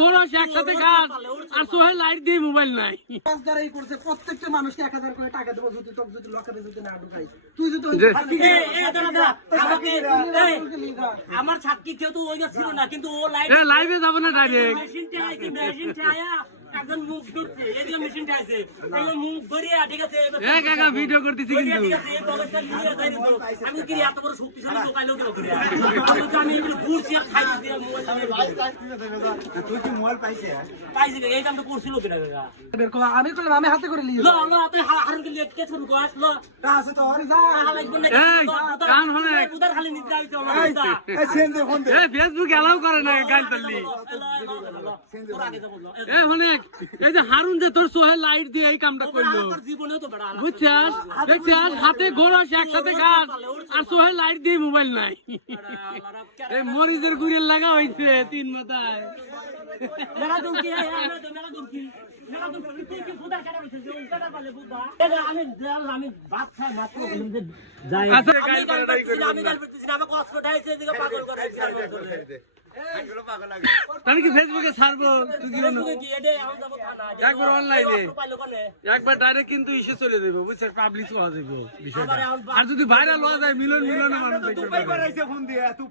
গোরস একসাথে গাছ আর সোহেল লাইট দিয়ে মোবাইল নাই কাজদারাই করছে প্রত্যেকটা মানুষকে 1000 করে টাকা দেব যদি তোকে যদি লকারে যদি না ঢুকাই তুই যদি আমার সাক্ষী কেউ তো ওই ছিল না কিন্তু ও লাইভে যাব না ডাইরেক্ট মেশিনটা একজন মুখ ধরছে এদিকে মেশিনটা আছে এই মুখ ধরিয়া ঠিক আছে এ কাকা ভিডিও করতেছি কিন্তু আমি কি এত বড় শক্তিশালী দোকান লোক আমি এগুলো ঘুরছি আর খাই দিয়ে তুই কি মোবাইল পাইছে পাইছি এই কামটা করছিল কিনা বের কর আমি করলাম আমি হাতে করে লিয়ে লো লো আপনি হারুন কে লেটকে শুরু কর লো আছে তো আরে যা এই কান হলে উদার খালি নিতে আইছো এই সেন্সে ফোন দে এ ফেসবুক এলাও করে না গাল তালি এ হলে এই যে হারুন যে তোর সোহেল লাইট দিয়ে এই কামটা করলো জীবনেও তো বড় বুঝছাস দেখছাস হাতে গোরস একসাথে গাছ আর সোহেল লাইট দিয়ে মোবাইল নাই এই মরিচের গুড়ের লাগা হইছে তিন মাথায় মেলা দুমকি মেলা দুমকি মেলা দুমকি তুই কি ফুদার কাটা হইছে ওই কাটা পালে ফুদা আমি ভাত খাই মাত্র যাই আচ্ছা আমি গাল করতেছি না আমাকে হসপিটাল আইছে এদিকে পাগল করে তাহলে কি ফেসবুকে ছাড়বো তুই কি জানো একবার অনলাইনে একবার ডাইরেক্ট কিন্তু ইসে চলে যাবে বুঝছিস পাবলিক হওয়া যাবে বিষয়টা আর যদি ভাইরাল হওয়া যায় মিলন মিলন মানুষ দেখবে তুই করাইছে ফোন দিয়ে তুই